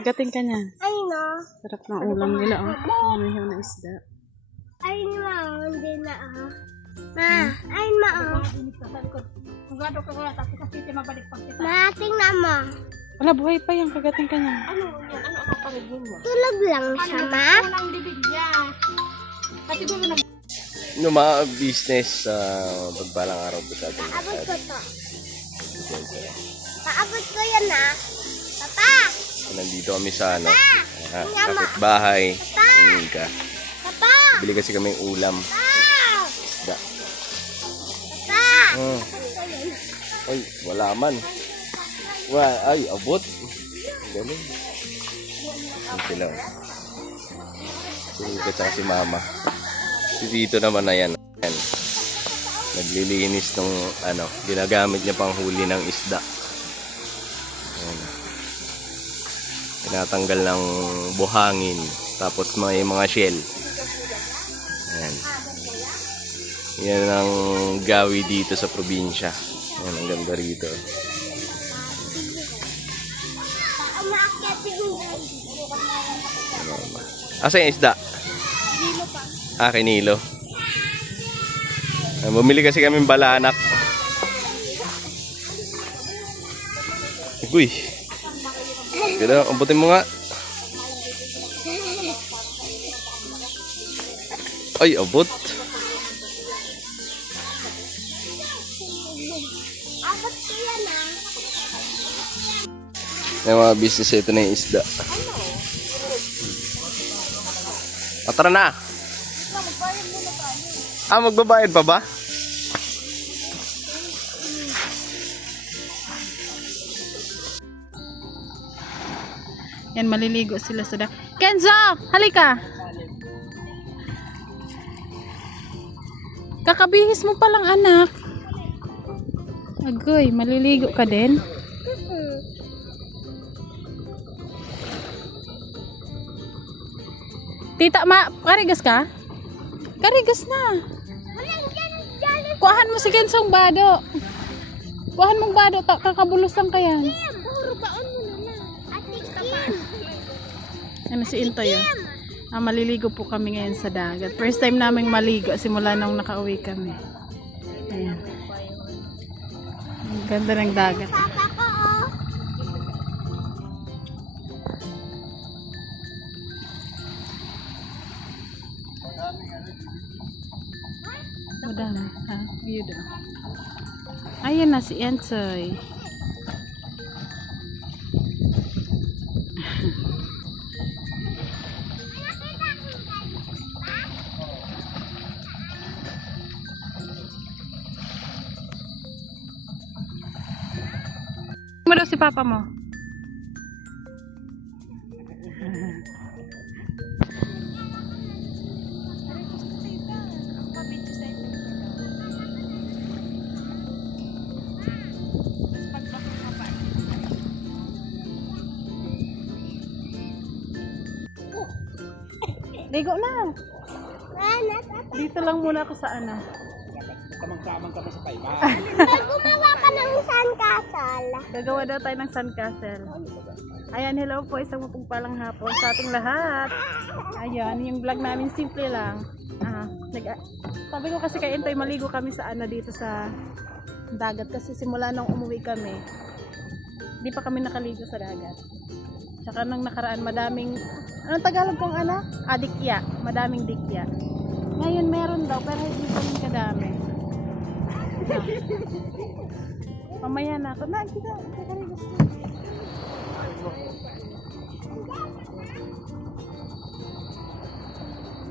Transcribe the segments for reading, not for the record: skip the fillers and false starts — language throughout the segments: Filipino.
Kagating ka niyan. Ay, no. Sarap ng ulam nila, oh. Umihaw na isda. Ay, ma. Hindi na, Ma. Ay, ma. Ma, tingnan mo. Wala, buhay pa yan. Kagating ka niyan. Tulog lang siya, ma. Mga business sa pagbalang araw po sa ating Paabot ko to. Paabot ko yan, Papa. Nandito kami sa kapitbahay. Ka. Papa. Bili kasi kami ulam. Isda. Papa. Ay, wala man. Ay, abot. Galing. Yan sila. Sugat sa si mama. Si Tito naman na yan. Naglilinis ng ginagamit niya pang huli ng isda. Ayan. Tinatanggal ng buhangin. Tapos may mga shell. Ayan. Yan ang gawi dito sa probinsya. Ayan, ang ganda rito. Asa yung isda? Kinilo. Bumili kasi kami balanak. Uy. Ganda, ambutin mo nga. Ay, abot. Yung mga business, ito na yung isda. Tara na. Magbabayad pa ba? Yan, maliligo sila sa dak. Kenzo! Halika! Kakabihis mo palang anak. Agoy, maliligo ka din? Tita, karigas ka? Karigas na. Kuhahan mo si Kensong bado. Kuhahan mong bado, kakabulusan ka yan. Ano si Intoy? Maliligo po kami ngayon sa dagat. First time naming maligo simula nung nakauwi kami. Ayan. Ang ganda ng dagat. Madami, ha? Yun daw. Ayan na si Ensoy. Mo daw si papa mo. Ligo na. Dito lang muna ako sa Kamang-kamang ka pa sa paiba. Gumawa ka ng sandcastle. Gagawa daw tayo ng sandcastle. Ayan, hello po. Isang mapagpalang hapon sa ating lahat. Ayan, yung vlog namin simple lang. Sabi ko kasi kay Intoy, maligo kami sa dito sa dagat. Kasi simula nung umuwi kami, di pa kami nakaligo sa dagat. Tsaka nung nakaraan, madaming, anong Tagalog kong dikya. Madaming dikya. Ngayon meron daw, pero hindi pa rin kadami. Mamaya na ako. Kita.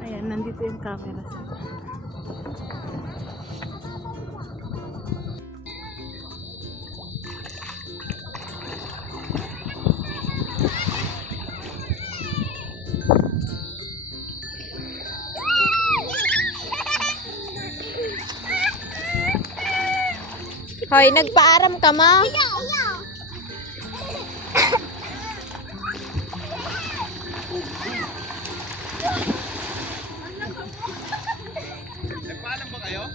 Ayan, nandito yung camera. Hoy, nagpaaram ka ma? Nagpaalam ba kayo?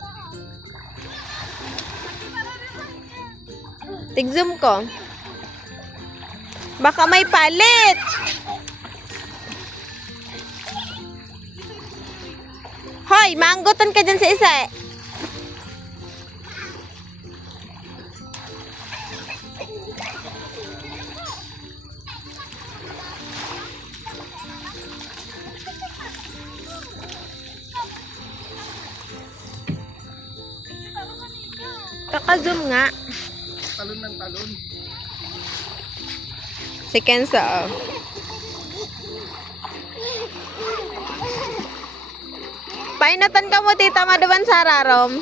Tig-zoom ko. Baka may palit. Hoy, maanggutan ka dyan sa isa eh. Kaka-zoom nga. Talon ng talon. Si Kenzo. Oh. Painatan ka mo, tita. Maduban sa rarom.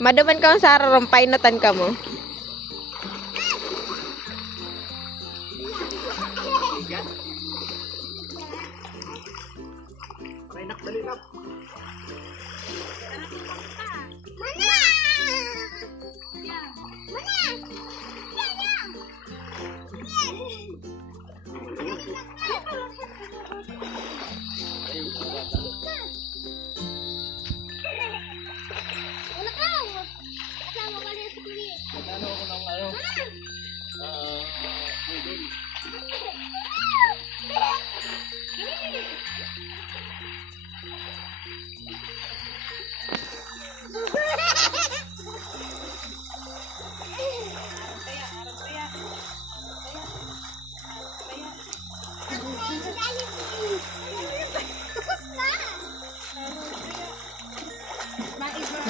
Maduban ka mo sa rarom. Painatan ka mo. Painak, dali na. Mana? Ano ako ng ano?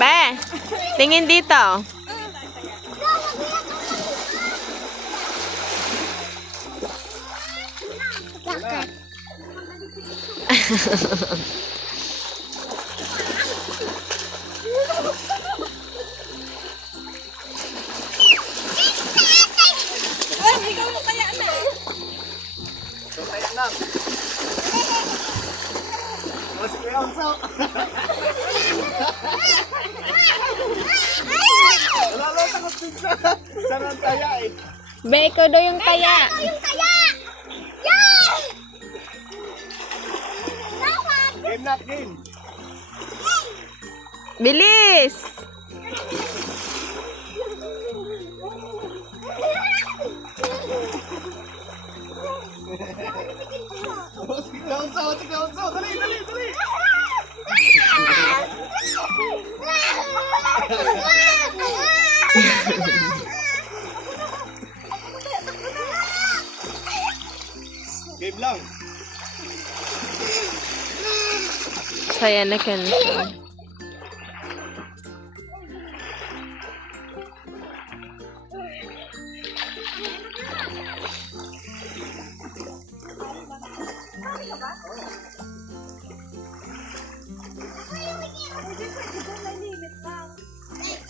Be, tingin dito. Bakit? Kaya na. Mas kuya unso. Lalo takot din sa sarang kaya eh. Be, ikaw daw yung taya. Yung kaya! Yan! Dapat! Game na, game. Bilis! Si kuya unso, dali, dali, dali. Game lang. Saya na Kenzo.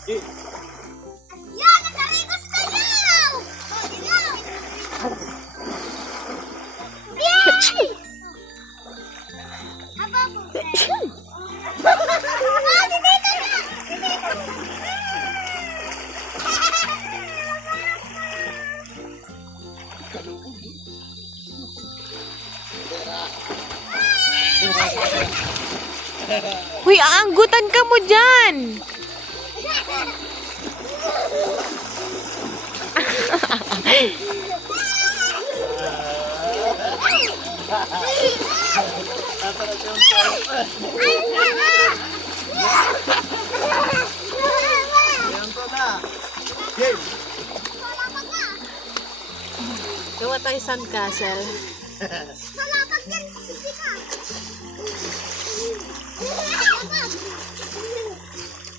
Eh, Yan! Nagkarigos kayo! Yan! Yan! Aba po, Ah, dito na! Huy, aanggutan ka mo dyan! unso na. Game. Gawa tayo sandcastle. Malapag yan! Hindi ka!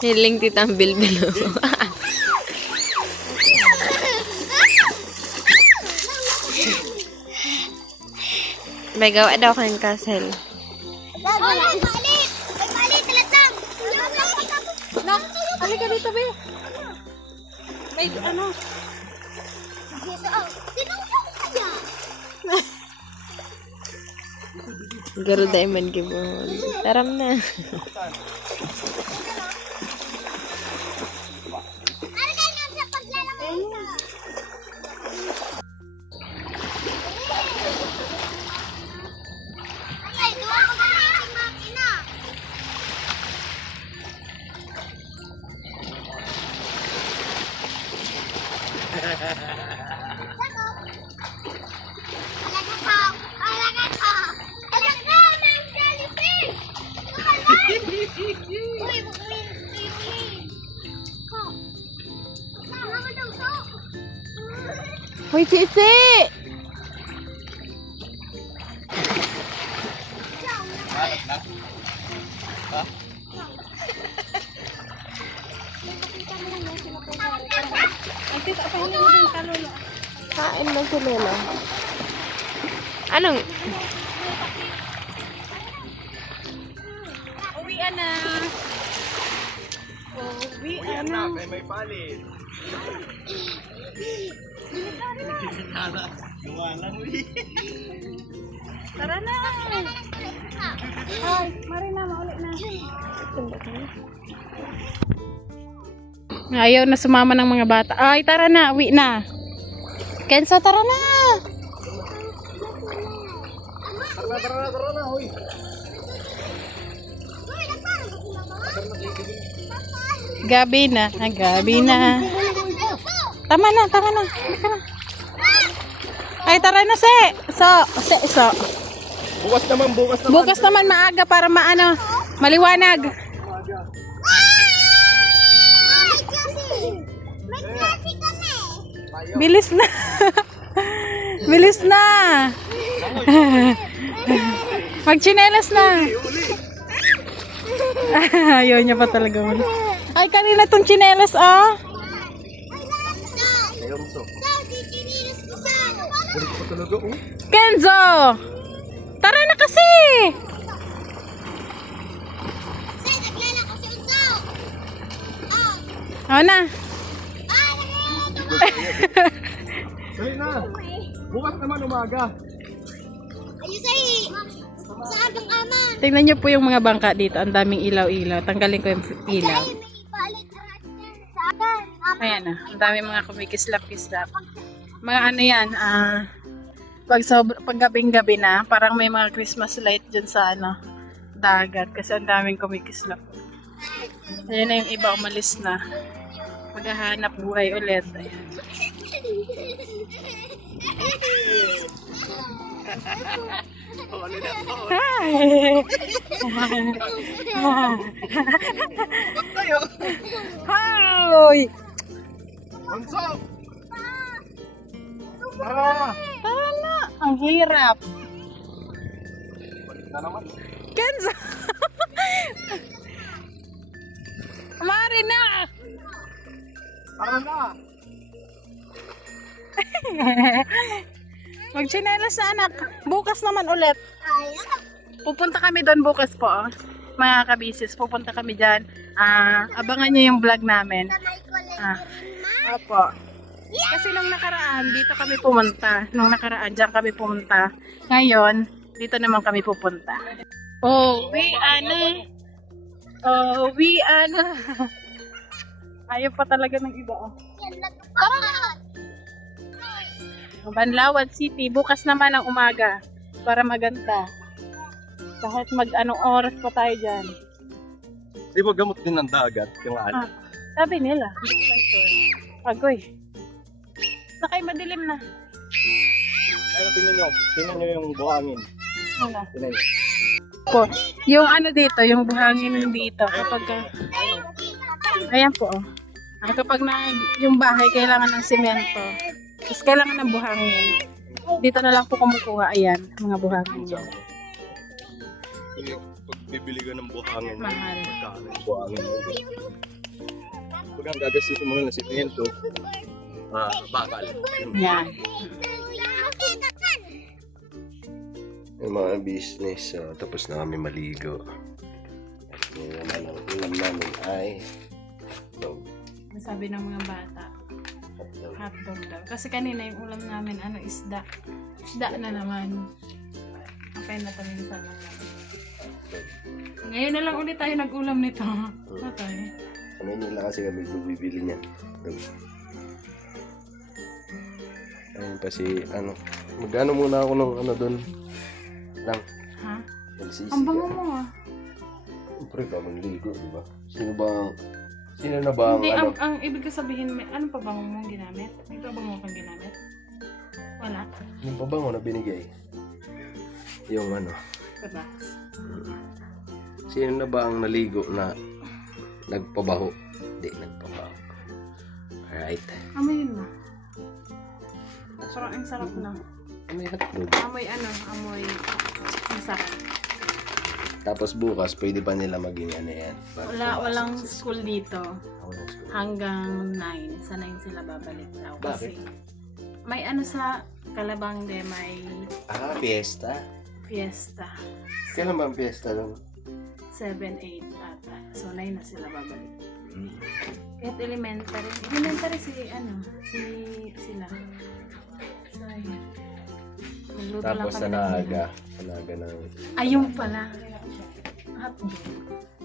Hiling titang bilbilo. May gawa daw kayong castle. Oh, may palit! May palit! Talatang! Nak, halika dito, be. May ano? Dito, oh. Tinungtong kaya! Garo diamond gibon. Taram na. Ano kayo sa paglalakay ka? Ay, duwa ko ba ang makina? Hoy, Chichi! Ay, tita, pahinga mo yung kalolo. Kain na si Lola. Anong? Uwian na. Uwian na. Kaya may palit. Wala mo Tara na. Ay, Marina, mauli na. Ayaw na sumama ng mga bata. Ay, tara na. Uwi na. Kenzo, tara na. Tara na, hoy. Gabi na. Ah, gabi na. Tama na, tama na. Halika na. Ay, tara na, Se. So. Bukas naman. Bukas naman maaga para maliwanag. May klase kami. Bilis na. Bilis na. Magchinelas na. Ayaw niya pa talaga. Ay, kanina tong chinelas, oh. Kenzo! Tara na kasi! Oo na. Dali na. Bukas naman umaga. Sa abang ama. Tingnan niyo po yung mga bangka dito. Ang daming ilaw-ilaw. Tanggalin ko yung ilaw. Palit sa akin. Ayan na. Ang daming mga kumikislap-kislap. Mga ano yan. Pag gabing-gabi na, parang may mga Christmas light dyan sa dagat. Kasi ang daming kumikislap. Ayan na yung iba umalis na. Maghahanap buhay ulit. Ayan. Hi! Hi! Bunso! Tara! Tara na! Ang hirap. Balik na naman. Kenzo! Mari na! Tara na! Magchinelas na, anak. Bukas naman ulit. Pupunta kami doon bukas po. Mga kabisis, pupunta kami dyan. Abangan nyo yung vlog namin. Opo. Kasi nung nakaraan, dito kami pumunta. Nung nakaraan, dyan kami pumunta. Ngayon, dito naman kami pupunta. Oh, we ana. Ayaw pa talaga ng iba. Banlawan City, bukas naman ang umaga para maganda. Kahit anong oras pa tayo dyan. Di ba gamot din ng dagat yung ano? Sabi nila, hindi ko lang sure. Agoy. Nakay madilim na. Ayun, tingnan nyo yung buhangin. Wala. Tingnan nyo. Po, yung dito, yung buhangin dito, kapag, ayan po, kapag yung bahay kailangan ng semento, tapos kailangan ng buhangin. Dito na lang po kumukuha, ayan, mga buhangin dyan. Pag bibili ka ng buhangin, Mahal. magkano yung buhangin mo? Pag ang gagastusin mo na ng simento, bakal. Yan. Yung mga business, tapos na kami maligo. Ngayon naman ang ulam namin ay dog. Sabi ng mga bata, hotdog daw. Kasi kanina yung ulam namin, isda. Isda na naman. Okay na minsan lang namin. Ngayon na lang ulit tayo nag-ulam nito. Okay. Sa Manila kasi kami bibili niyan. Dog. Ayun pa si, magano muna ako ng doon. Lang. Ha? Magsisig. Ang bango mo ah. Siyempre ba, mangligo, di ba? Sino na ba ang Hindi, ang ibig ko sabihin, ano pa bango mong ginamit? May pa bango kang ginamit? Wala. yung pabango na binigay? Yung Sa box. sino na ba ang naligo na nagpabaho? Hindi, nagpabaho. Alright. Amoyin mo. Parang ang sarap na. May hotdog. Amoy amoy ang sarap. Tapos bukas, pwede pa nila maging ano yan. Walang school dito. Walang school. Hanggang 9. Sa 9 sila babalik daw. Kasi may sa Calabang de may Fiesta. fiesta. Kailan ba ang fiesta doon? 7, 8 ata. So 9 na sila babalik. Kahit elementary. Elementary sila. So yun. Magluto lang Tapos kami sa ng- Naga. Sa Naga ng Ayun pala. Hotdog.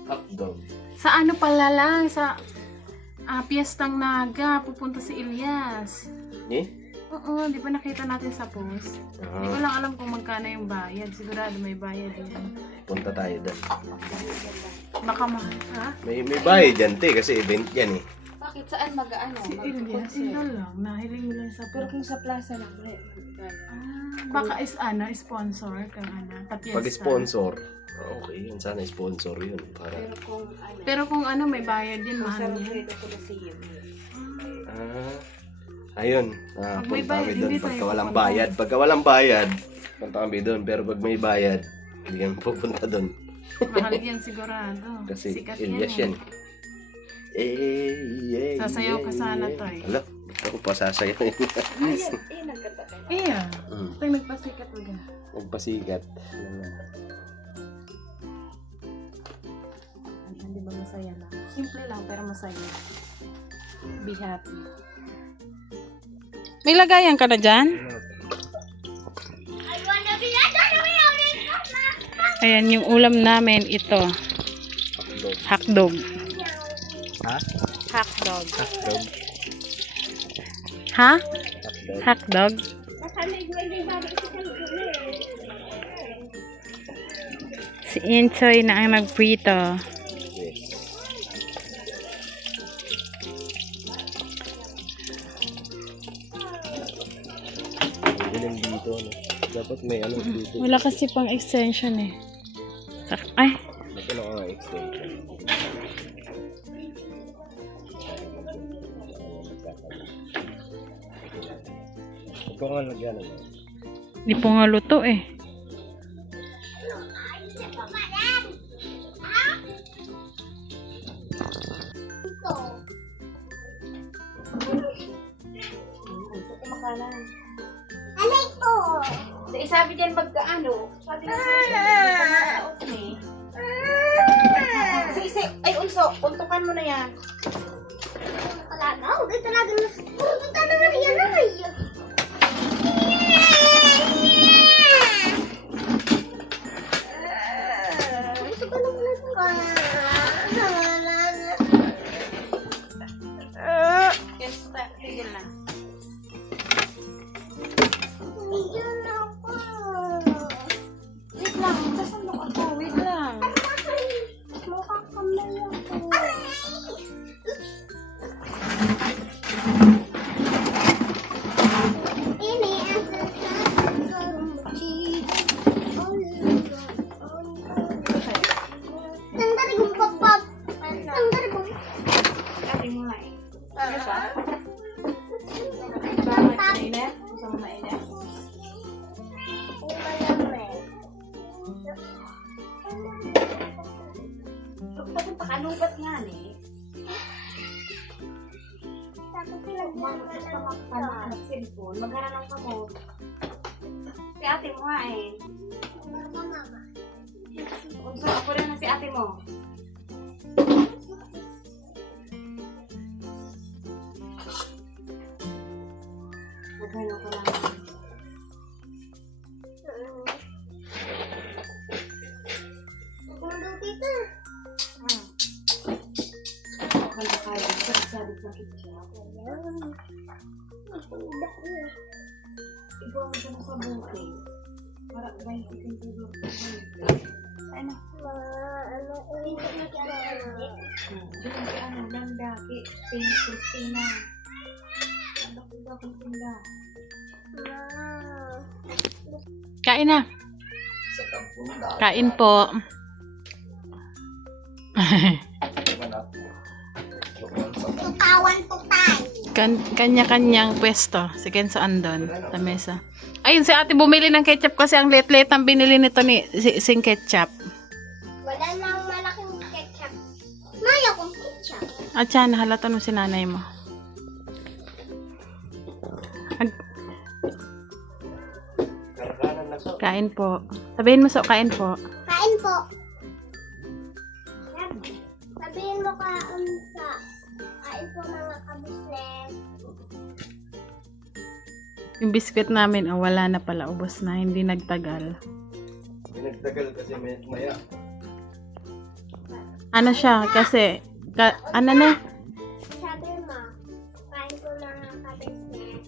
hotdog. Sa ano pala lang, sa Piyestang Naga, pupunta si Elias. Oo, di ba nakita natin sa post? Hindi ko lang alam kung magkano yung bayad. Sigurado may bayad yun. Punta tayo doon. Baka mahal, ha? May bayad dyan, te, kasi event yan eh. Bakit? Saan mag-ano? Si Elias, yun lang. Nahiling nila sa Pero post. kung sa plaza lang, Baka sponsor kang pa-fiesta. Pag-sponsor, okay yun. Sana sponsor yun. Para, Pero kung may bayad din, mahal yan. ayun. Pag may Punta kami bayad, doon hindi pagka tayo walang pupunta. bayad. Pagka walang bayad, punta kami doon. Pero pag may bayad, hindi kami pupunta doon. Mahal yan sigurado. Kasi Sikat Elias yan. Sasayaw ka sana, Toy. Hala, ako pa sasayaw. Iya. Ito yung nagpasikat ulit. Magpasikat. Di ba masaya lang? Simple lang pero masaya. Be happy. May lagayan ka na dyan? Ayan yung ulam namin ito. Hotdog. Ha? Hotdog. Hotdog. Ha? Hotdog. Hotdog? Si Inchoy na ang nagprito. Yes. Ilan dito, no? Dapat may ano dito. Wala kasi pang extension eh. Ay, Ito na ang extension. Ito nga lagyan na. di po nga luto eh. Alay ko! Sabi dyan magkaano? Sabi na ay untukan mo na yan. Talaga? Huwag talaga na. Huwag talaga na yan ay. Gusto ko naman na Yes, tigil na. Yun ako. Wait lang, sasandok ako. Wait lang. Mukhang kamay ako. Ini Sandali kong papap. Sandali kong. Sabi mo nga eh. Bakit mainit? Gusto mo mainit? Tapos pakalubat nga eh. Cellphone, maghanap ka mo. Si ate mo nga eh. Unso, ako rin na si ate mo. Maghanap ka lang. Kaya kaya, sabi sa kitchen. Ibaw mo siya sa buhay. Para ba yung isintulo? Ano? Doon si ano, Landaki, Christina. Ano ko ba kung tinda? Kain na. Kain po. Tutawan po tayo. Kanya-kanyang pwesto. Si Kenzo andon sa mesa. Ayun, si ate bumili ng ketchup kasi ang liit-liit ang binili nito ni sing ketchup. Wala nang malaking ketchup. Maya kong ketchup. At siya, nahalata mo si nanay mo. Kain po. Sabihin mo so, kain po. Kain po. Sabihin mo ka sa kain po mga kabusnes. Yung biscuit namin, wala na pala. Ubos na. Hindi nagtagal. Pinagtagal kasi maya. Ano siya? Kasi, ano na? Sabi mo, kain po mga kabusnes.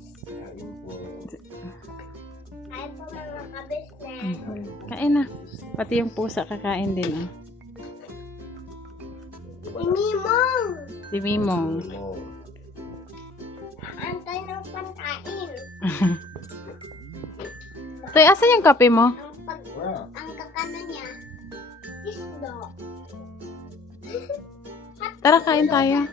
Kain po mga kabusnes. Kain na. Pati yung pusa kakain din. Ah. Si Mimong. Si Mimong. Oh. Antay ng pagkain. Tay, asan yung kape mo? Ang kakano niya, isdo. Tara, kain tayo.